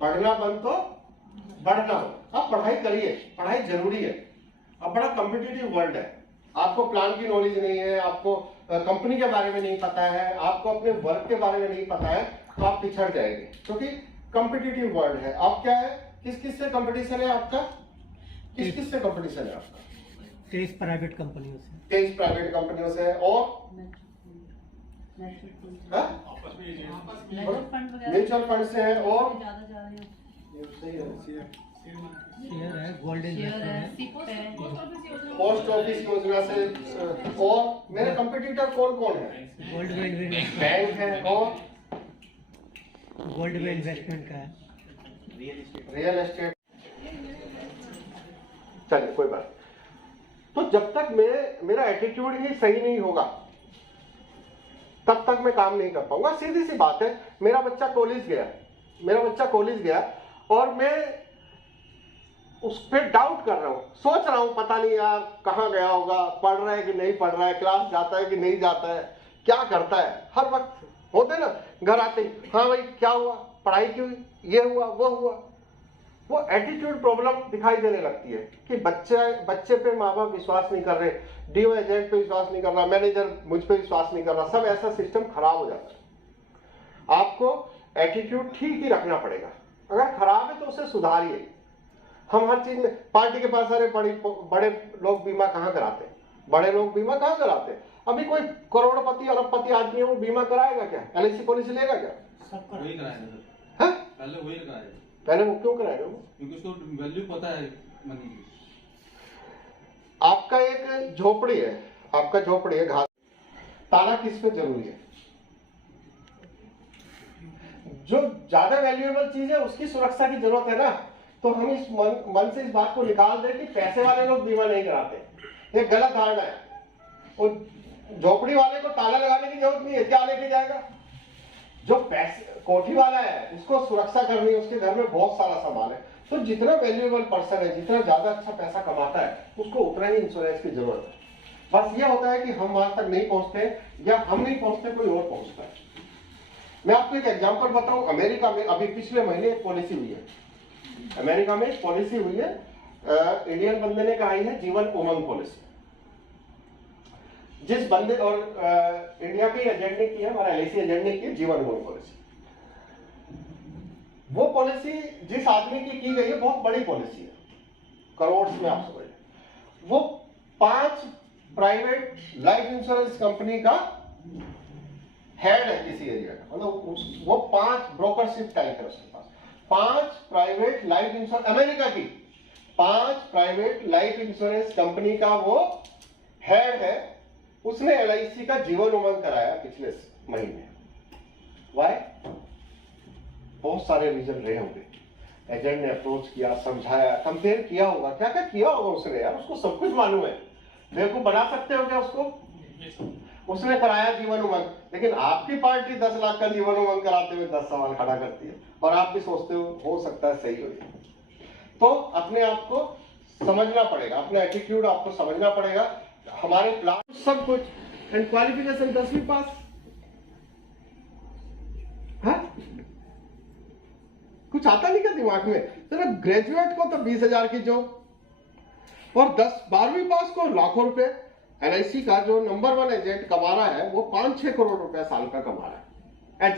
पढ़ना बंद तो बढ़ना हो। अब पढ़ाई करिए, पढ़ाई जरूरी है। अब बड़ा कॉम्पिटिटिव वर्ल्ड है, आपको प्लान की नॉलेज नहीं है, आपको कंपनी के बारे में नहीं पता है, आपको अपने वर्क के बारे में नहीं पता है, तो आप पिछड़ जाएंगे, क्योंकि कॉम्पिटिटिव वर्ल्ड है। अब क्या है, किस किस से कंपटीशन है आपका, किस किस से कंपटीशन है आपका? 23 प्राइवेट कंपनियों से, 23 प्राइवेट कंपनियों से, और म्यूचुअल फंड से है, और शेयर है, गोल्ड इन्वेस्टमेंट है, पोस्ट ऑफिस योजना से, और मेरे कंपटीटर कौन कौन है? गोल्ड में इन्वेस्टमेंट, बैंक है, और गोल्ड में इन्वेस्टमेंट का है, रियल एस्टेट। चलिए कोई बात। तो जब तक मेरा एटीट्यूड ही सही नहीं होगा तब तक मैं काम नहीं कर पाऊंगा। सीधी सी बात है, मेरा बच्चा कॉलेज गया और मैं उस पर डाउट कर रहा हूं, सोच रहा हूं पता नहीं यार कहां गया होगा, पढ़ रहा है कि नहीं पढ़ रहा है, क्लास जाता है कि नहीं जाता है, क्या करता है। हर वक्त होते ना, घर आते ही हाँ भाई क्या हुआ, पढ़ाई क्यों, ये हुआ वो हुआ। वो एटीट्यूड प्रॉब्लम दिखाई देने लगती है कि बच्चे पे माँ बाप विश्वास नहीं कर रहे, डीओ एजेंट पे विश्वास नहीं कर रहा, मैनेजर मुझ पे विश्वास नहीं कर रहा, सब ऐसा सिस्टम खराब हो जाता है। आपको एटीट्यूड ठीक ही रखना पड़ेगा, अगर खराब है तो उसे सुधारिए। हम हर चीज में पार्टी के पास, अरे बड़े लोग बीमा कहाँ कराते हैं, बड़े लोग बीमा कहाँ कराते हैं? अभी कोई करोड़पति अरबपति आदमी है वो बीमा कराएगा क्या, एलआईसी पॉलिसी लेगा क्या? वही कराएगा, हाँ? पहले वही कराएगा। पहले वो क्यों कराएगा? वो क्योंकि उसको वैल्यू पता है मनी की। आपका एक झोपड़ी है, घास, ताला किस पे जरूरी है? जो ज्यादा वैल्यूएबल चीज है उसकी सुरक्षा की जरूरत है ना। तो हम इस मन से इस बात को निकाल दें कि पैसे वाले लोग बीमा नहीं कराते, ये गलत धारणा है। और झोपड़ी वाले को ताला लगाने की जरूरत नहीं है, क्या लेके जाएगा? जो पैसे कोठी वाला है उसको सुरक्षा करनी है, उसके घर में बहुत सारा सामान है। तो जितना वैल्यूएबल पर्सन है, जितना ज्यादा अच्छा पैसा कमाता है, उसको उतना ही इंश्योरेंस की जरूरत है। बस ये होता है कि हम वहां तक नहीं पहुंचते, या हम नहीं पहुंचते कोई और पहुंचता है। मैं आपको एक एग्जांपल बताऊं, अमेरिका में अभी पिछले महीने एक पॉलिसी हुई है, अमेरिका में एक पॉलिसी हुई है, इंडियन बंदे ने कराई है, जीवन उमंग पॉलिसी। जिस बंदे और इंडिया के एजेंट ने की है, हमारा एलआईसी एजेंट ने की है जीवन उमंग पॉलिसी। वो पॉलिसी जिस आदमी की गई है, बहुत बड़ी पॉलिसी है, करोड़ में आप समझ। वो 5 प्राइवेट लाइफ इंश्योरेंस कंपनी का हेड है किसी एरिया का, मतलब वो 5 ब्रोकरशिप टाइप है उसके पास। 5 प्राइवेट लाइफ इंश्योरेंस, अमेरिका की 5 प्राइवेट लाइफ इंश्योरेंस कंपनी का वो हेड है। उसने एलआईसी का जीवन उमंग कराया पिछले महीने। वाई? बहुत सारे रीजन रहे होंगे। एजेंट ने अप्रोच किया, समझाया, कंपेयर किया होगा, क्या क्या किया होगा उसने, यार उसको सब कुछ मालूम है, बेवकूफ बना सकते हो क्या उसको? उसने कराया जीवन उमंग, लेकिन आपकी पार्टी 10 लाख का जीवन उमंग कराते हुए 10 सवाल खड़ा करती है, और आप भी सोचते हो सकता है सही हो जाए। तो अपने आप को समझना पड़ेगा, अपना एटीट्यूड आपको समझना पड़ेगा। हमारे प्लान सब कुछ, एंड क्वालिफिकेशन 10वीं पास। हाँ, कुछ आता नहीं क्या दिमाग में? सिर्फ ग्रेजुएट को तो 20,000 की जॉब, और 12वीं पास को लाखों रुपए। एलआईसी का जो नंबर 1 एजेंट कमा रहा है वो 5-6 करोड़ रुपए साल का कमा रहा है।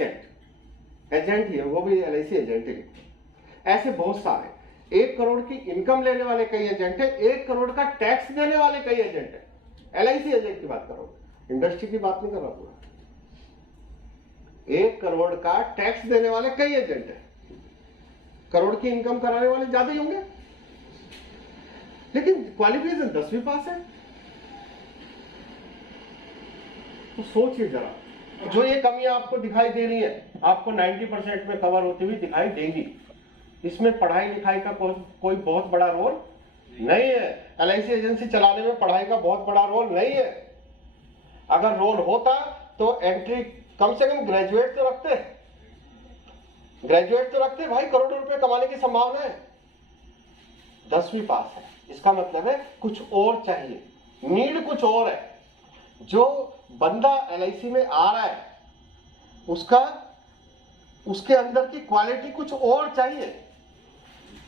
एजेंट ही है, वो भी एलआईसी एजेंट ही। ऐसे बहुत सारे 1 करोड़ की इनकम लेने वाले कई एजेंट है, 1 करोड़ का टैक्स देने वाले कई एजेंट है। एलआईसी एजेंट की बात करो, इंडस्ट्री की बात नहीं कर रहा पूरा। 1 करोड़ का टैक्स देने वाले कई एजेंट है, करोड़ की इनकम कराने वाले ज्यादा ही होंगे, लेकिन क्वालिफिकेशन 10वीं पास है। तो सोचिए जरा, जो ये कमियां आपको दिखाई दे रही है, आपको 90% में कवर होती हुई दिखाई देंगी। इसमें पढ़ाई लिखाई का कोई बहुत बड़ा रोल नहीं है। एलआईसी एजेंसी चलाने में पढ़ाई का बहुत बड़ा रोल नहीं है। अगर रोल होता तो एंट्री कम से कम ग्रेजुएट तो रखते भाई, करोड़ों रुपए कमाने की संभावना है। 10वीं पास है, इसका मतलब है कुछ और चाहिए, नीड कुछ और है। जो बंदा एलआईसी में आ रहा है उसका उसके अंदर की क्वालिटी कुछ और चाहिए।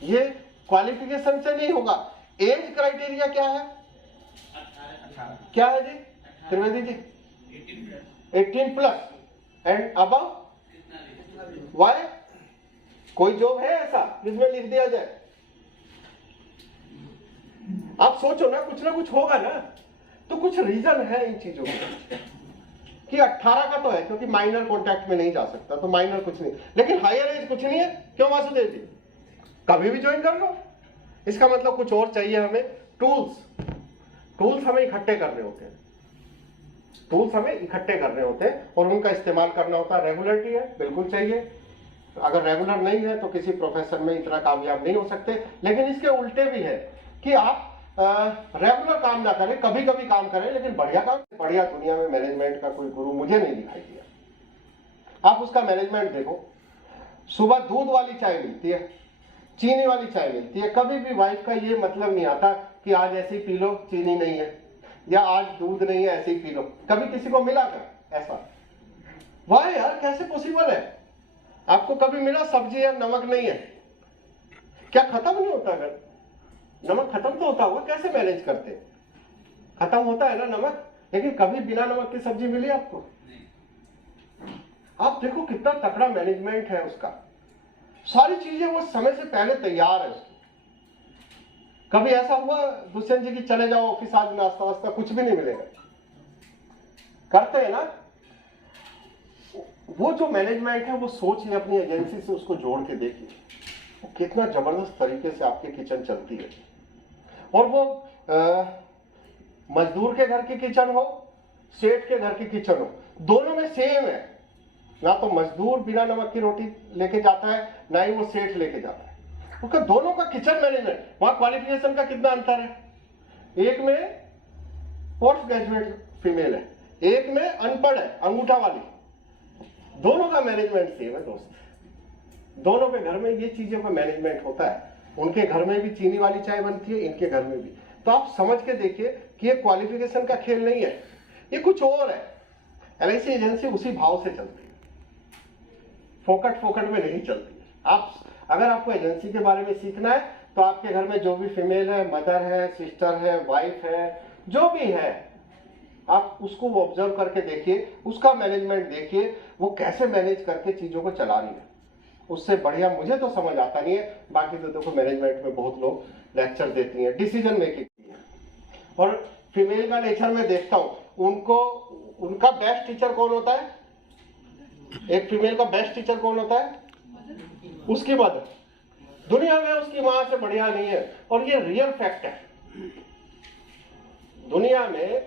ये क्वालिफिकेशन से नहीं होगा। एज क्राइटेरिया क्या है? क्या है जी Trivedi ji? 18+ and above. Y? कोई जॉब है ऐसा जिसमें लिख दिया जाए? आप सोचो ना कुछ होगा ना। तो कुछ रीजन है इन चीजों का कि 18 का तो है क्योंकि माइनर कॉन्टैक्ट में नहीं जा सकता, तो माइनर कुछ नहीं, लेकिन हायर एज कुछ नहीं है। क्यों वासुदेव जी? कभी भी ज्वाइन कर लो। इसका मतलब कुछ और चाहिए हमें। टूल्स हमें इकट्ठे करने होते हैं। टूल्स हमें इकट्ठे करने होते हैं और उनका इस्तेमाल करना होता है। रेगुलरिटी है, बिल्कुल चाहिए। अगर रेगुलर नहीं है तो किसी प्रोफेशन में इतना कामयाब नहीं हो सकते। लेकिन इसके उल्टे भी है कि आप रेगुलर काम ना करें, कभी कभी काम करें, लेकिन बढ़िया काम। बढ़िया दुनिया में मैनेजमेंट का कोई गुरु मुझे नहीं दिखाई दिया। आप उसका मैनेजमेंट देखो। सुबह दूध वाली चाय मिलती है, चीनी वाली चाय मिलती है। कभी भी वाइफ का ये मतलब नहीं आता कि आज ऐसे ही पी लो, चीनी नहीं है, या आज दूध नहीं है ऐसे ही पी लो। कभी किसी को मिला क्या ऐसा? वाह यार, कैसे पॉसिबल है? आपको कभी मिला सब्जी या नमक नहीं है? क्या खत्म नहीं होता? अगर नमक खत्म तो होता होगा, कैसे मैनेज करते? खत्म होता है ना नमक, लेकिन कभी बिना नमक की सब्जी मिली आपको? आप देखो कितना तगड़ा मैनेजमेंट है उसका। सारी चीजें वो समय से पहले तैयार है उसकी। कभी ऐसा हुआ दुष्यंत जी की चले जाओ ऑफिस, आज नाश्ता वास्ता कुछ भी नहीं मिलेगा? करते हैं ना। वो जो मैनेजमेंट है वो सोच ले, अपनी एजेंसी से उसको जोड़ के देखिए कितना जबरदस्त तरीके से आपकी किचन चलती है। और वो मजदूर के घर की किचन हो, सेठ के घर की किचन हो, दोनों में सेम है। ना तो मजदूर बिना नमक की रोटी लेके जाता है, ना ही वो सेठ लेके जाता है। उसका दोनों का किचन मैनेजमेंट, वहां क्वालिफिकेशन का कितना अंतर है। एक में पोस्ट ग्रेजुएट फीमेल है, एक में अनपढ़ है, अंगूठा वाली। दोनों का मैनेजमेंट सेम है दोस्त। दोनों के घर में ये चीजों का मैनेजमेंट होता है। उनके घर में भी चीनी वाली चाय बनती है, इनके घर में भी। तो आप समझ के देखिए कि ये क्वालिफिकेशन का खेल नहीं है, ये कुछ और है। LIC एजेंसी उसी भाव से चलती है, फोकट में नहीं चलती है। आप अगर आपको एजेंसी के बारे में सीखना है तो आपके घर में जो भी फीमेल है, मदर है, सिस्टर है, वाइफ है, जो भी है, आप उसको ऑब्जर्व करके देखिए, उसका मैनेजमेंट देखिए, वो कैसे मैनेज करके चीजों को चला रही है। उससे बढ़िया मुझे तो समझ आता नहीं है। बाकी तो देखो मैनेजमेंट में बहुत लोग लेक्चर देती हैं, डिसीजन मेकिंग की है। और फीमेल का नेचर में देखता हूं, उनका बेस्ट टीचर कौन होता है? एक फीमेल का बेस्ट टीचर कौन होता है? उसकी मदर। दुनिया में उसकी मां से बढ़िया नहीं है, और ये रियल फैक्ट है। दुनिया में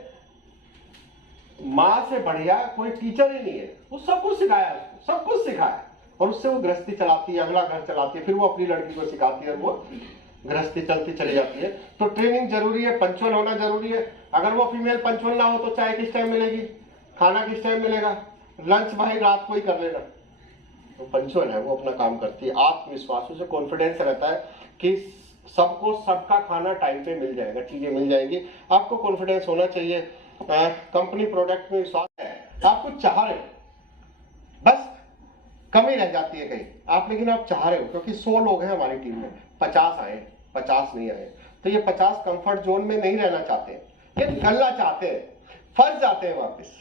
मां से बढ़िया कोई टीचर ही नहीं है। वो सब कुछ सिखाया, उसको सब कुछ सिखाया, और उससे वो गृहस्थी चलाती है, अगला घर चलाती है, फिर वो अपनी लड़की को सिखाती है और वो गृहस्थी चलती चली जाती है। तो ट्रेनिंग जरूरी है, पंचुअल होना जरूरी है। अगर वो फीमेल पंचुअल ना हो तो चाय किस टाइम मिलेगी, खाना किस टाइम मिलेगा, लंच भाई रात को ही कर लेना। तो पंचुअल है, वो अपना काम करती है। आत्मविश्वास, उसे कॉन्फिडेंस रहता है कि सबको सबका खाना टाइम पे मिल जाएगा, चीजें मिल जाएंगी। आपको कॉन्फिडेंस होना चाहिए। कंपनी प्रोडक्ट में विश्वास है, आप कुछ चाह रहे हो, बस कमी रह जाती है कहीं आप, लेकिन आप चाह रहे हो। क्योंकि 100 लोग हैं हमारी टीम में, 50 आए, 50 नहीं आए, तो ये 50 कंफर्ट जोन में नहीं रहना चाहते, ये निकलना चाहते हैं, फंस जाते हैं वापस,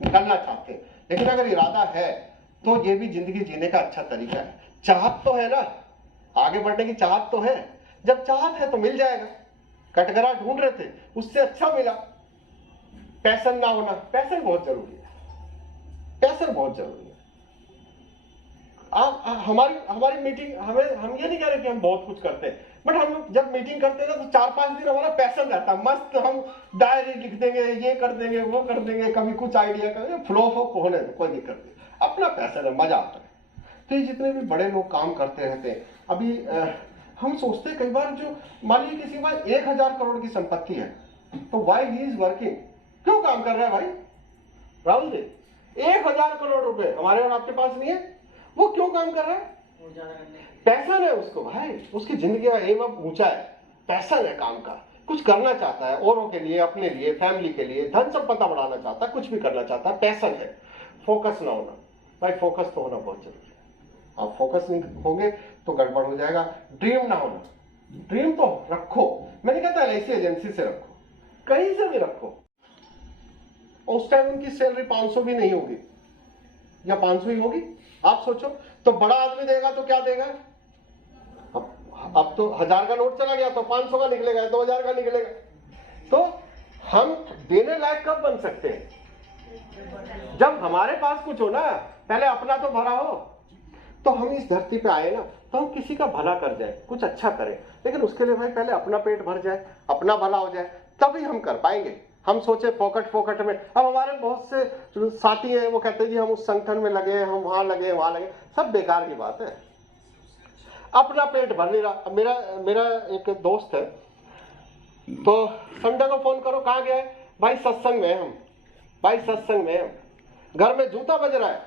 निकलना चाहते हैं। लेकिन अगर इरादा है तो ये भी जिंदगी जीने का अच्छा तरीका है। चाहत तो है ना, आगे बढ़ने की चाहत तो है। जब चाहत है तो मिल जाएगा। कटघरा ढूंढ रहे थे, उससे अच्छा मिला। पैशन ना होना, पैशन बहुत जरूरी है, पैशन बहुत जरूरी है। हमारी मीटिंग, हम ये नहीं कह रहे कि हम बहुत कुछ करते हैं, बट हम जब मीटिंग करते हैं ना तो 4-5 दिन हमारा पैशन रहता है मस्त। हम डायरी लिख देंगे, ये कर देंगे, वो कर देंगे, कभी कुछ आइडिया करेंगे, फ्लो होने दो, कोई दिक्कत नहीं। अपना पैशन है, मजा आता है। तो ये जितने भी बड़े लोग काम करते रहते हैं, अभी हम सोचते हैं कई बार, जो मान लीजिए किसी के पास 1000 करोड़ की संपत्ति है, तो वाई ही इज वर्किंग, क्यों काम कर रहा है भाई राहुल जी? 1000 करोड़ रुपए हमारे और आपके पास नहीं है, वो क्यों काम कर रहा है? पैशन है उसको भाई, उसकी जिंदगी का एम अब ऊंचा है, पैशन है काम का, कुछ करना चाहता है औरों के लिए, अपने लिए, फैमिली के लिए, धन संपदा बढ़ाना चाहता है, कुछ भी करना चाहता है, पैशन है। फोकस ना होना भाई, फोकस तो होना बहुत जरूरी है। आप फोकस नहीं होंगे तो गड़बड़ हो जाएगा। ड्रीम ना होना, ड्रीम तो रखो, मैं नहीं कहता LIC एजेंसी से रखो, कहीं से भी रखो। उस टाइम उनकी सैलरी 500 भी नहीं होगी या 500 ही होगी, आप सोचो। तो बड़ा आदमी देगा तो क्या देगा, अब तो 1000 का नोट चला गया तो 500 का निकलेगा, 2000 का निकलेगा। तो हम देने लायक कब बन सकते हैं, जब हमारे पास कुछ हो ना, पहले अपना तो भरा हो। तो हम इस धरती पे आए ना, तो हम किसी का भला कर जाए, कुछ अच्छा करें, लेकिन उसके लिए भाई पहले अपना पेट भर जाए, अपना भला हो जाए, तभी हम कर पाएंगे। हम सोचे फोकट में। अब हमारे बहुत से साथी हैं, वो कहते हैं जी हम उस संगठन में लगे, हम वहां लगे, सब बेकार की बात है। अपना पेट भर नहीं रहा। मेरा एक दोस्त है, तो संडे को फोन करो, कहाँ गया है भाई, सत्संग में हम, भाई सत्संग में हम, घर में जूता बज रहा है,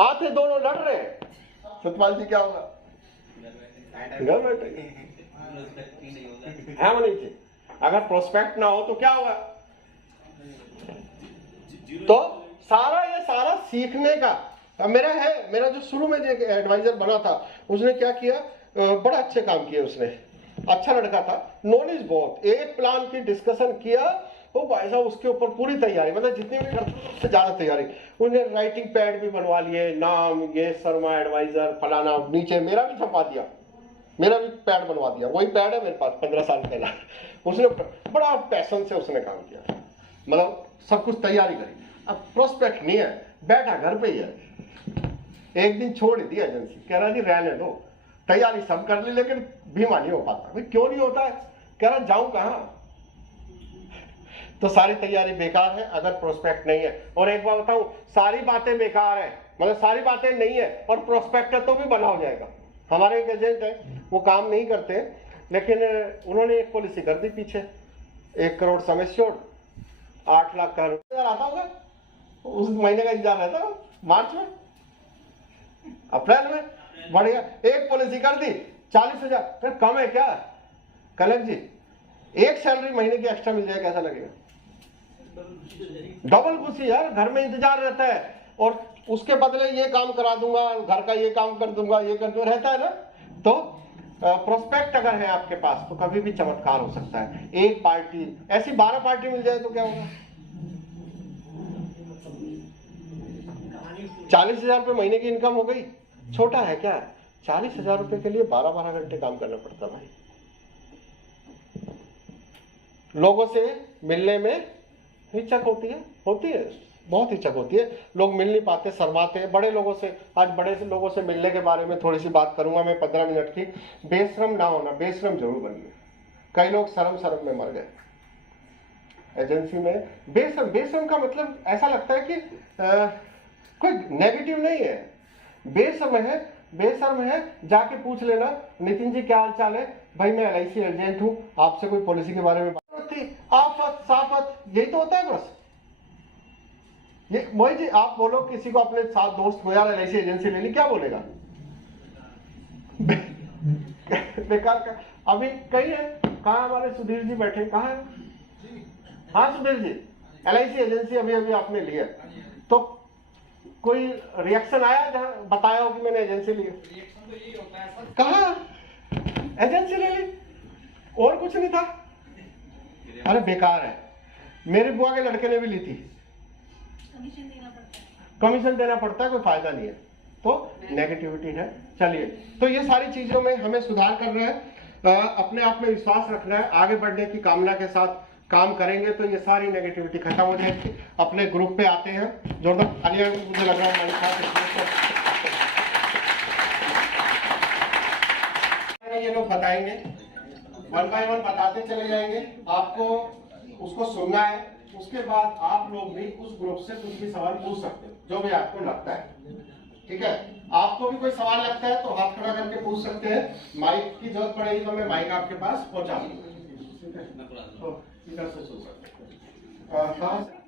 आते दोनों लड़ रहे हैं। सतपाल जी क्या होगा, घर बैठे है वो नहीं, अगर प्रोस्पेक्ट ना हो तो क्या होगा। तो ये सारा सीखने का मेरा जो शुरू में जो एडवाइजर बना था, उसने क्या किया, बड़ा अच्छे काम किए उसने, अच्छा लड़का था, नॉलेज बहुत, एक प्लान की डिस्कशन किया, वो भाई साहब उसके ऊपर पूरी तैयारी, मतलब जितनी भी करते उससे ज्यादा तैयारी। उन्हें राइटिंग पैड भी बनवा लिए, नाम ये शर्मा एडवाइजर फलाना, नीचे मेरा भी छपा दिया, मेरा भी पैड बनवा दिया, वही पैड है मेरे पास 15 साल पहला। उसने बड़ा पैशन से उसने काम किया, मतलब सब कुछ तैयारी करी। अब प्रोस्पेक्ट नहीं है, बैठा घर पे ही है, एक दिन छोड़ दी एजेंसी, कह रहा जी रहने दो, तैयारी सब कर ली लेकिन बीमा नहीं हो पाता। भाई क्यों नहीं होता है, कह रहा जाऊं कहां। तो सारी तैयारी बेकार है अगर प्रोस्पेक्ट नहीं है। और एक बार बताऊं, सारी बातें बेकार है, मतलब सारी बातें नहीं है और प्रोस्पेक्ट है तो भी बना हो जाएगा। हमारे एक एजेंट है, वो काम नहीं करते, लेकिन उन्होंने एक पॉलिसी कर दी पीछे, 1 करोड़ सम एश्योर्ड, 8 लाख का आता होगा, उस महीने का इंतजार रहता है, मार्च में, अप्रैल में, बढ़िया एक पॉलिसी कर दी 40,000, फिर कम है क्या कलक जी, एक सैलरी महीने की एक्स्ट्रा मिल जाए, कैसा लगेगा, डबल खुशी यार। घर में इंतजार रहता है और उसके बदले ये काम करा दूंगा, घर का ये काम कर दूंगा, ये कर दूंगा, रहता है ना। तो प्रोस्पेक्ट अगर है आपके पास तो कभी भी चमत्कार हो सकता है। एक पार्टी ऐसी 12 पार्टी मिल जाए तो क्या होगा, 40,000 रुपये महीने की इनकम हो गई, छोटा है क्या, 40,000 रुपये के लिए 12-12 घंटे काम करना पड़ता भाई। लोगों से मिलने में हिचक होती है बहुत हिचक होती है, लोग मिल नहीं पाते, शर्माते हैं। बड़े लोगों से, आज बड़े से लोगों से मिलने के बारे में थोड़ी सी बात करूंगा मैं 15 मिनट की। बेशरम ना होना, बेशरम जरूर बनिए। कई लोग शर्म में मर गए एजेंसी में। बेशरम का मतलब ऐसा लगता है कि कोई नेगेटिव नहीं है, बेशर्म है, जाके पूछ लेना, नितिन जी क्या हाल चाल है, भाई मैं LIC एजेंट हूं, आपसे कोई पॉलिसी के बारे में बात थी, आफत साफत, यही तो होता है बस। ये मोहित जी आप बोलो किसी को, अपने साथ दोस्त को, यार LIC एजेंसी लेनी, क्या बोलेगा, बेकार का। अभी कही है, कहाँ हमारे सुधीर जी बैठे, कहाँ है, हाँ सुधीर जी, LIC एजेंसी अभी आपने लिया, तो कोई रिएक्शन आया जहाँ बताया हो कि मैंने एजेंसी ली? रिएक्शन तो यही होता है सर, कहाँ एजेंसी ले ली और कुछ नहीं था। अरे बेकार है, मेरे बुआ के लड़के ने भी ली थी, कमीशन देना पड़ता है, कोई फायदा नहीं है। तो नेगेटिविटी है। चलिए, तो ये सारी चीजों में हमें सुधार करना है, अपने आप में विश्वास रखना है, आगे बढ़ने की कामना के साथ काम करेंगे तो ये सारी नेगेटिविटी खत्म हो जाएगी। अपने ग्रुप पे आते हैं, जोरदार तालियां मुझे लग रहा है ये लोग बताएंगे, 1 बाय 1 बताते चले जाएंगे, आपको उसको सुनना है। उसके बाद आप लोग भी उस ग्रुप से कुछ भी सवाल पूछ सकते हो, जो भी आपको लगता है, ठीक है। आपको भी कोई सवाल लगता है तो हाथ खड़ा करके पूछ सकते हैं, माइक की जरूरत पड़ेगी तो मैं माइक आपके पास पहुंचा दूंगा, ठीक है। तो इधर से सुन सकते हैं।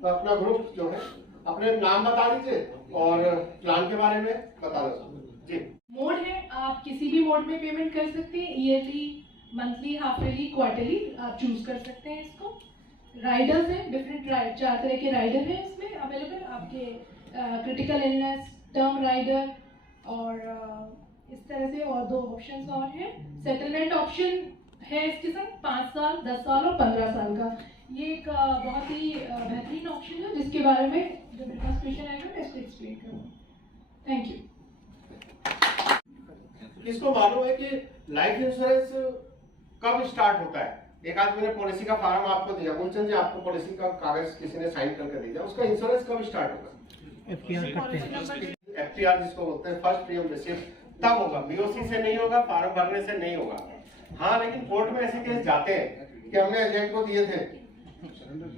तो अपना ग्रुप जो है, अपने नाम बता दीजिए और प्लान के बारे में बता दो जी। मोड है, आप किसी भी मोड में पेमेंट कर सकते हैं, yearly, monthly, half yearly, quarterly, आप चूज कर सकते हैं इसको। राइडर्स हैं, डिफरेंट 4 तरह के राइडर हैं इसमें अवेलेबल, आपके क्रिटिकल इलनेस, टर्म राइडर और इस तरह से और 2 ऑप्शंस और हैं। सेटलमेंट ऑप्शन है इसके साथ 5 साल, 10 साल और 15 साल का। ये एक बहुत ही बेहतरीन ऑप्शन है जिसके बारे में जब मेरे पास क्वेश्चन आएगा मैं इसको एक्सप्लेन करूँगा। Thank you. किसको मालूम है कि लाइफ इंश्योरेंस कब स्टार्ट होता है? एक आज मैंने पॉलिसी का फॉर्म आपको दिया, गुलचंद जी आपको पॉलिसी का कागज किसी ने साइन करके दिया, उसका इंश्योरेंस कब स्टार्ट होगा? FTR करते हैं। FTR जिसको बोलते हैं, फर्स्ट प्रीमियम रिसीप्ट, तब होगा। BOC से नहीं होगा, फॉर्म भरने से नहीं होगा। हाँ, लेकिन कोर्ट में ऐसे केस जाते हैं कि हमने एजेंट को दिए थे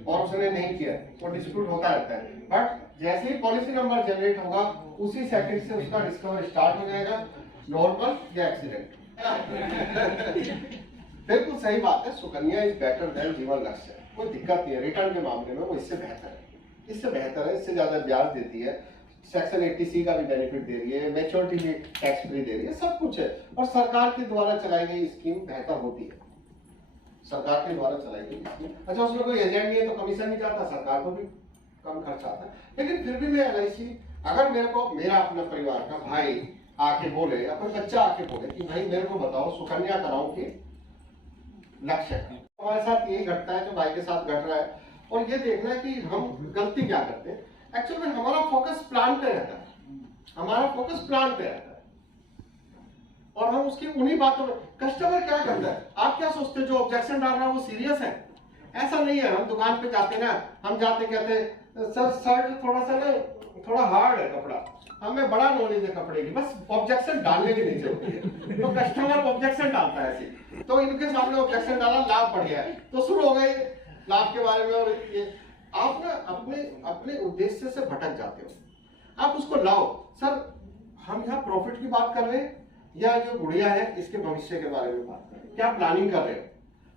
और उसने नहीं किया, तो डिस्प्यूट होता रहता है। बट जैसे ही पॉलिसी नंबर जनरेट होगा उसी सेकंड से उसका डिस्कवर स्टार्ट हो जाएगा, नॉर्मल या एक्सीडेंट। बिल्कुल सही बात है, सुकन्या इज बेटर देन जीवन लक्ष्य, कोई दिक्कत नहीं है। रिटर्न के मामले में वो इससे बेहतर है, इससे ज्यादा ब्याज देती है, सेक्शन 80C का भी बेनिफिट दे रही है, मैच्योरिटी भी टैक्स फ्री दे रही है, सब कुछ है। और सरकार के द्वारा चलाई गई स्कीम बेहतर होती है, सरकार के द्वारा चलाई गई स्कीम। अच्छा, उसमें कोई एजेंट नहीं है तो कमीशन नहीं जाता, सरकार को भी कम खर्च आता है। लेकिन फिर भी मैं LIC, अगर मेरे को मेरा अपना परिवार का भाई आके बोले या कोई बच्चा आके बोले कि भाई मेरे को बताओ सुकन्या कराऊं कि लक्ष्य का, हमारे साथ यही घटता है जो भाई के साथ घट रहा है। और ये देखना है कि हम गलती क्या करते हैं। एक्चुअली में हमारा फोकस प्लान पे रहता है, हमारा फोकस प्लान पे रहता है और हम उसकी उन्हीं बातों में, कस्टमर क्या करता है, आप क्या सोचते हैं जो ऑब्जेक्शन डाल रहा है वो सीरियस है? ऐसा नहीं है। हम दुकान पे जाते ना, हम जाते कहते सर शर्ट थोड़ा सा ना थोड़ा हार्ड है कपड़ा, हमें बड़ा नॉलेज है कपड़े की, बस ऑब्जेक्शन डालने की नहीं जरूरत है। तो कस्टमर ऑब्जेक्शन डालता है ऐसे, तो इनके सामने ऑब्जेक्शन डाला, लाभ बढ़ गया, तो शुरू हो गई लाभ के बारे में। और ये आप ना अपने उद्देश्य से भटक जाते हो। आप उसको लाओ, सर हम यहाँ प्रॉफिट की बात कर रहे हैं या जो गुड़िया है इसके भविष्य के बारे में बात कर रहे हैं, क्या प्लानिंग कर रहे हो?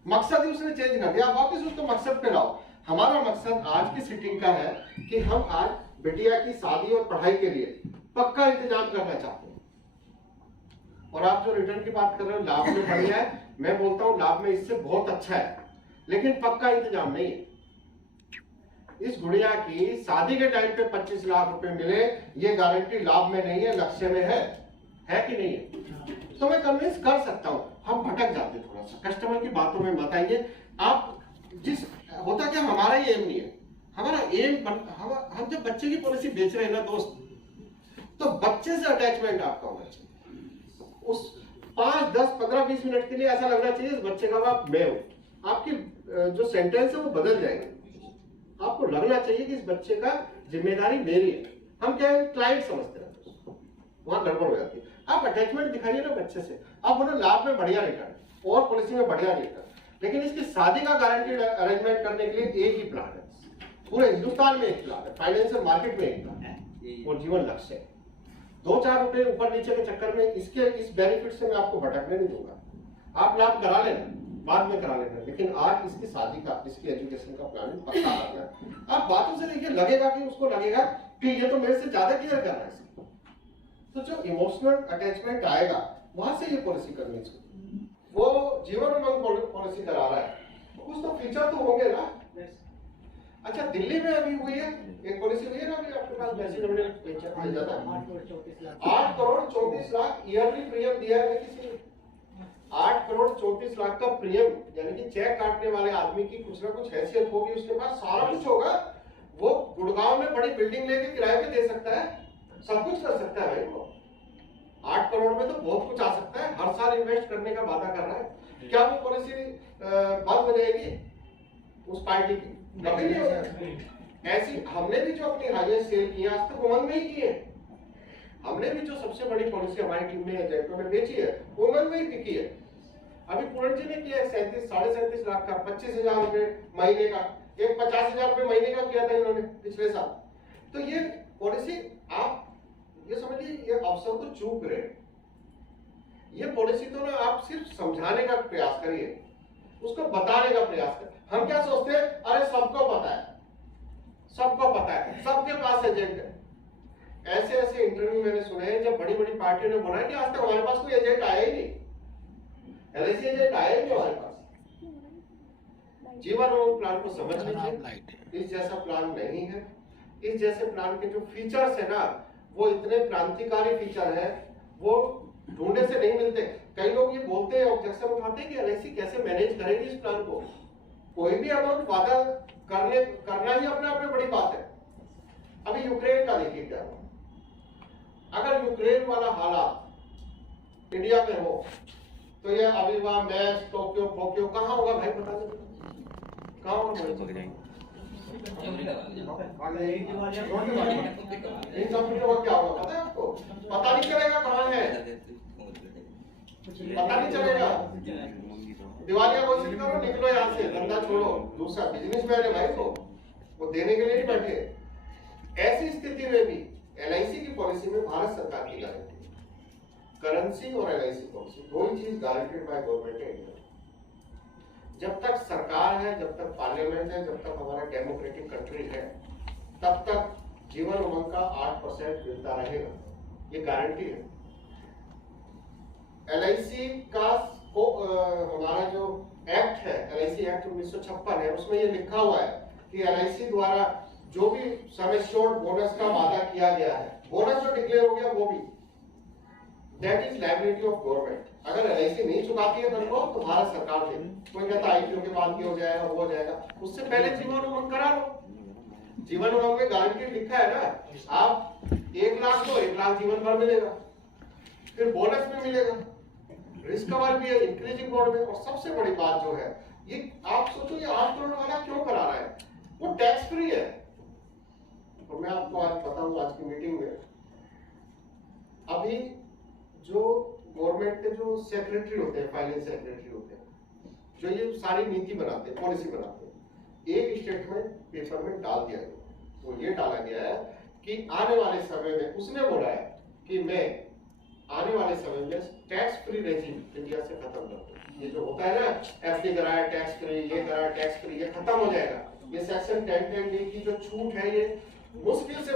मकसद ही उसने चेंज कर दिया, वापस उसको मकसद पे लाओ। हमारा मकसद आज की सिटिंग का है कि हम आज बिटिया की शादी और पढ़ाई के लिए पक्का इंतजाम करना चाहते हैं। और आप जो रिटर्न की बात कर रहे हो, लाभ में बढ़िया है, मैं बोलता हूँ लाभ में इससे बहुत अच्छा है, लेकिन पक्का इंतजाम नहीं है। इस गुड़िया की शादी के टाइम पे 25 लाख रुपए मिले, ये गारंटी लाभ में नहीं है, लक्ष्य में है कि नहीं है? तो मैं कन्विंस कर सकता हूँ। हम भटक जाते थोड़ा सा, कस्टमर की बातों में मत आइए। आप जिस होता क्या, हमारा ही एम नहीं है, हमारा एम हम जब बच्चे की पॉलिसी बेच रहे हैं ना दोस्त, तो बच्चे से अटैचमेंट आपका होना चाहिए। उस 5, 10, 15, 20 मिनट के लिए ऐसा लगना चाहिए इस बच्चे का बाप मैं हूं। आपकी जो सेंटेंस है वो बदल जाएंगे, आपको लगना चाहिए कि इस बच्चे का जिम्मेदारी मेरी है। हम क्या है, क्लाइंट समझते हैं, वहां गड़बड़ हो जाती है। आप अटैचमेंट दिखाइए ना बच्चे से, आप बोलो लाभ में बढ़िया रिटर्न और पॉलिसी में बढ़िया रिटर्न, लेकिन इसकी शादी का गारंटी अरेंजमेंट करने के लिए एक ही प्लान है, पूरे हिंदुस्तान में एक प्लान है, फाइनेंशियल मार्केट में एक प्लान है, और जीवन लक्ष्य है। 2-4 रुपए ऊपर नीचे के चक्कर में इस बेनिफिट से मैं आपको भटकने नहीं दूंगा। आप लाभ करा लेना, बाद में करा लेना, लेकिन आज इसकी शादी का, इसकी एजुकेशन का प्लान पक्का करना है। आप बातों से देखिए, लगेगा कि उसको लगेगा कि ये तो मेरे से ज्यादा केयर कर रहा है। तो जो इमोशनल अटैचमेंट आएगा वहां से ये पॉलिसी करनी चाहिए। वो जीवन उमंग पॉलिसी करा रहा है, कुछ तो फीचर तो होंगे ना। अच्छा, दिल्ली में अभी हुई है एक पॉलिसी हुई है ना, अभी आपके पास मैसेज हमने भेजा था, 8 करोड़ 34 लाख ईयरली प्रीमियम दिया है किसी ने। 8 करोड़ 34 लाख का प्रीमियम, यानी कि चेक काटने वाले आदमी की कुछ ना कुछ हैसियत होगी, उसके पास सारा कुछ होगा। वो गुड़गांव में बड़ी बिल्डिंग लेके किराए पे दे सकता है, सब कुछ कर सकता है भाई। वो 8 करोड़ में तो बहुत कुछ आ सकता है, हर साल इन्वेस्ट करने का वादा कर रहा है। क्या वो पॉलिसी बंद हो जाएगी उस पार्टी की? कभी नहीं होगा। ऐसी हमने भी जो अपनी हाईएस्ट सेल की है आज तक उमंग में ही की है। हमने भी जो सबसे बड़ी पॉलिसी हमारी टीम ने एजेंटों ने बेची है उमंग में ही की है। अभी पूर्ण जी ने किया है 37.5 लाख का, 25,000 रुपए महीने का, एक 50,000 रुपए महीने का किया था इन्होंने पिछले साल। तो ये पॉलिसी आप ये समझिए, ये अवसर को चूक रहे हैं। ये पॉलिसी तो ना आप सिर्फ समझाने का प्रयास करिए, उसको बताने का प्रयास करिए। हम क्या सोचते हैं, अरे सबको पता है, सबको पता है, सबके पास एजेंट है। ऐसे ऐसे इंटरव्यू मैंने सुने हैं जब बड़ी बड़ी पार्टियों ने बोला कि आज तक हमारे पास कोई एजेंट आया ही नहीं, LIC एजेंट आया ही नहीं हमारे पास। जीवन उमंग प्लान को समझ लीजिए, इस जैसा प्लान नहीं है। इस जैसे प्लान के जो फीचर्स है ना, वो इतने क्रांतिकारी फीचर है, वो ढूंढने से नहीं मिलते। कई लोग ये बोलते हैं, ऑब्जेक्शन उठाते हैं कि एलआईसी कैसे मैनेज करेगी इस प्लान को। कोई भी अमाउंट वादा करना ही अपने आप में बड़ी बात है। अभी यूक्रेन का देखिए क्या हुआ। अगर यूक्रेन वाला हालात इंडिया में हो तो ये अविवा, मैच, टोक्यो फोक्यो कहाँ होगा भाई, पता नहीं कहाँ होगा। इन सब चीजों का क्या होगा पता है आपको? पता नहीं चलेगा कहाँ है, पता नहीं चलेगा। दिवालिया घोषित करो, निकलो यहाँ से, धंधा छोड़ो। दूसरा बिजनेसमैन है भाई, वो देने के लिए नहीं बैठे। ऐसी स्थिति में भी एलआईसी की पॉलिसी में भारत सरकार की गारंटी, करेंसी और एलआईसी पॉलिसी दो ही चीज गारंटेड बाय गवर्नमेंट है इंडिया। जब तक सरकार है, जब तक पार्लियामेंट है, जब तक हमारा डेमोक्रेटिक कंट्री है, तब तक जीवन उमंग का 8% मिलता रहेगा, ये गारंटी है। एलआईसी का हमारा जो एक्ट है, एलआईसी एक्ट 1956 है, उसमें ये लिखा हुआ है कि एलआईसी द्वारा जो भी सम एश्योर्ड बोनस का वादा किया गया है, बोनस जो डिक्लेयर हो गया वो भी, that is liability of government. अगर एलआईसी नहीं चुकाती है धन को तो भारत सरकार दे। कोई कहता आईपीओ के बाद भी हो जाएगा, वो हो जाएगा, उससे पहले जीवन उमंग करा लो। जीवन उमंग में गारंटी लिखा है ना, आप 1 लाख दो, 1 लाख जीवन भर मिलेगा, फिर बोनस भी मिलेगा, रिस्क कवर भी है, इंक्रीजिंग बोर्ड में। और सबसे बड़ी बात जो है, ये आप सोचो ये 8 करोड़ वाला क्यों करा रहा है, वो टैक्स फ्री है। तो मैं आपको आज बताऊं, आज की मीटिंग में अभी जो गवर्नमेंट के जो सेक्रेटरी होते हैं, फाइनेंस सेक्रेटरी होते हैं, जो ये सारी नीति बनाते हैं, पॉलिसी बनाते हैं, एक स्टेटमेंट पेपर में डाल दिया गया। तो ये डाला गया है कि आने वाले समय में, उसने बोला है कि मैं आने वाले समय में टैक्स फ्री रेजिम इंडिया से खत्म कर दूं। ये जो होता है ना, एफडी कराया टैक्स फ्री, ये कराया टैक्स फ्री, ये खत्म हो जाएगा। ये सेक्शन 1010D की जो छूट है, ये मुश्किल से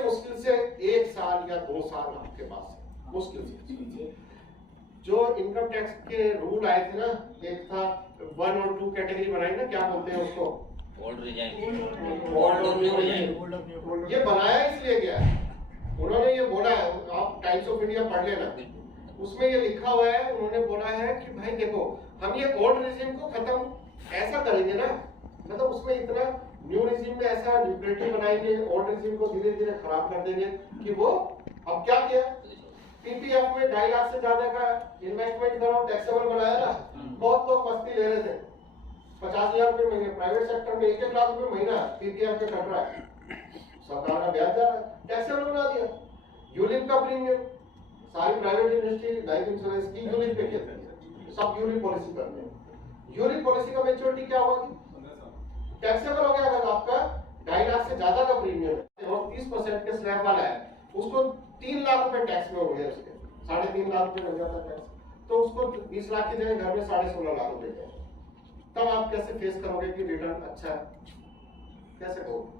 1 साल या 2 साल आपके पास है, मुश्किल से। जो इनकम टैक्स के रूल आए थे ना, एक था 1 और 2 कैटेगरी बनाई ना, क्या बोलते हैं उसको, ओल्ड रिजाइन, ये बनाया इसलिए गया है, उन्होंने ये बोला है, आप टाइम्स ऑफ इंडिया पढ़ लेना, उसमें ये लिखा हुआ है, उन्होंने बोला है कि भाई देखो, हम ये ओल्ड रिजिम को खत्म ऐसा करेंगे ना, मतलब उसमें इतना न्यू रिजिम में ऐसा न्यूट्रिटी बनाएंगे, ओल्ड रिजिम को धीरे धीरे खराब कर देंगे कि वो अब क्या किया, पीपीएफ में 2.5 लाख से ज्यादा का इन्वेस्टमेंट करो, टैक्सेबल बनाया ना। बहुत लोग मस्ती ले रहे थे, 50,000 रुपए महीने, प्राइवेट सेक्टर में 1-1 लाख रुपए महीना पीपीएफ पे कट रहा है, सरकार का ब्याज जा रहा है, टैक्सेबल बना दिया। यूलिप का प्रीमियम, सारी प्राइवेट इंडस्ट्री लाइफ इंश्योरेंस की यूलिप पे कहते हैं, सब यूलिप पॉलिसी करते हैं। यूलिप पॉलिसी का मैच्योरिटी क्या हुआ, टैक्सेबल हो गया। अगर आपका 2.5 लाख से ज्यादा का प्रीमियम है और 30% के स्लैब वाला है, उसको 3 लाख रुपए टैक्स में हो गया, उसके 3.5 लाख रुपए लग जाता टैक्स, तो उसको 20 लाख की जगह घर में 16.5 लाख रुपए है। तब आप कैसे फेस करोगे कि रिटर्न अच्छा है, कैसे करोगे?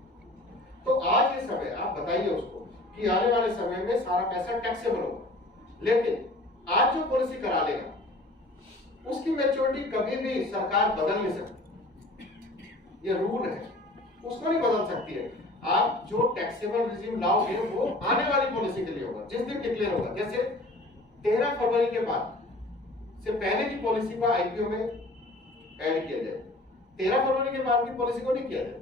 तो आज ये समय आप बताइए उसको कि आने वाले समय में सारा पैसा टैक्सेबल होगा, लेकिन आज जो पॉलिसी करा लेगा उसकी मैच्योरिटी कभी भी सरकार बदल नहीं सकती, ये रूल है, उसको नहीं बदल सकती है। आप जो टैक्सेबल रिजिम लाओगे वो आने वाली पॉलिसी के लिए होगा, जिस दिन डिक्लेयर होगा। जैसे 13 फरवरी के बाद से पहले की पॉलिसी को आईपीओ में ऐड किया जाए, 13 फरवरी के बाद की पॉलिसी को नहीं किया जाए।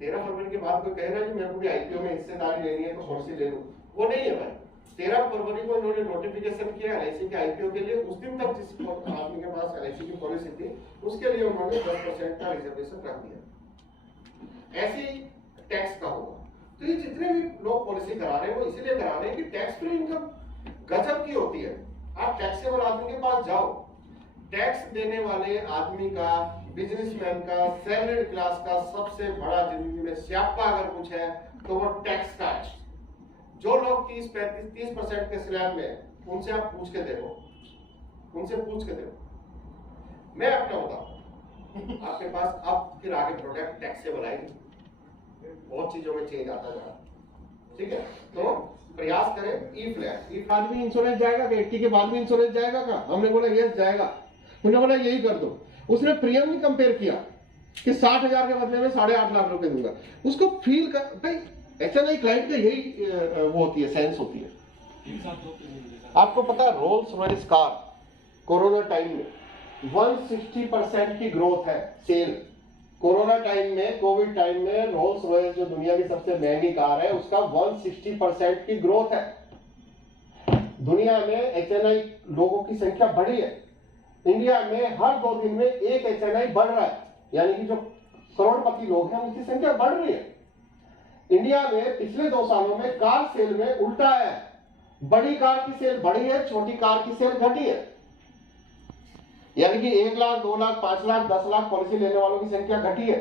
13 फरवरी के बाद कोई कहेगा कि मेरे को भी आईपीओ में हिस्सेदारी लेनी है तो पॉलिसी ले लूं, वो नहीं है भाई। 13 फरवरी को इन्होंने नोटिफिकेशन किया एलआईसी के आईपीओ के लिए, उस दिन तक जिस आदमी के पास एलआईसी की पॉलिसी थी उसके लिए उन्होंने 10% का रिजर्वेशन रख दिया। ऐसी टैक्स का होगा। तो ये जितने भी लोग पॉलिसी करा रहे हैं वो इसलिए करा रहे हैं कि टैक्स फ्री इनकम गजब की होती है। आप टैक्सेबल आदमी के पास जाओ, टैक्स देने वाले आदमी का, बिजनेसमैन का, सैलरीड क्लास का सबसे बड़ा जिंदगी में स्यापा अगर कुछ है तो वो टैक्स का है। जो लोग 30-35-30% के स्लैब में, उनसे आप पूछ के देखो, उनसे पूछ के देखो। मैं अपना बताऊं, आपके पास अब फिर आगे प्रोडक्ट टैक्सेबल आएगी, बहुत चीजों में चेंज आता जा रहा है, ठीक है। तो प्रयास करें। ई फ्लैग, ई बाद भी इंश्योरेंस जाएगा क्या, 80 के बाद भी इंश्योरेंस जाएगा क्या? हमने बोला यस जाएगा, उन्होंने बोला यही कर दो। उसने प्रीमियम नहीं कंपेयर किया कि 60,000 के बदले में 8.5 लाख रुपए दूंगा। उसको फील कर भाई, ऐसा नहीं, क्लाइंट का यही वो होती है, सेंस होती है। आपको पता है Rolls Royce car corona time में 160% की ग्रोथ है सेल। कोरोना टाइम में, कोविड टाइम में रोल्स रॉयस जो दुनिया की सबसे महंगी कार है उसका 160% की ग्रोथ है। दुनिया में HNI लोगों की संख्या बढ़ी है। इंडिया में हर 2 दिन में एक HNI बढ़ रहा है, यानी कि जो करोड़पति लोग हैं उनकी संख्या बढ़ रही है। इंडिया में पिछले 2 सालों में कार सेल में उल्टा है, बड़ी कार की सेल बढ़ी है, छोटी कार की सेल घटी है। यानी कि 1 लाख, 2 लाख, 5 लाख, 10 लाख पॉलिसी लेने वालों की संख्या घटी है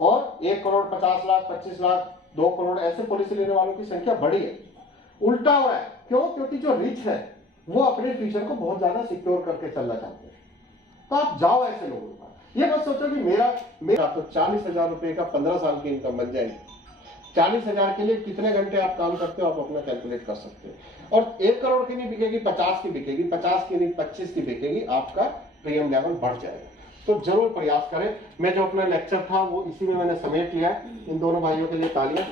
और 1 करोड़ 50 लाख, 25 लाख, 2 करोड़ ऐसे पॉलिसी लेने वालों की संख्या बढ़ी है। उल्टा हो रहा है, क्यों? क्योंकि जो रिच है वो अपने फ्यूचर को बहुत ज्यादा सिक्योर करके चलना चाहते हैं। तो आप जाओ ऐसे लोगों के पास। ये मत सोचो कि मेरा तो 40,000 रुपए का 15 साल की इनकम बन जाएगी। 40,000 के लिए कितने घंटे आप काम करते हो आप अपना कैलकुलेट कर सकते हो। और 1 करोड़ की नहीं बिकेगी, 50 की बिकेगी, 50 की नहीं 25 की बिकेगी, आपका प्रीमियम लेवल बढ़ जाएगा। तो जरूर प्रयास करें। मैं जो अपना लेक्चर था वो इसी में मैंने समेट लिया है। इन दोनों भाइयों के लिए तालियां।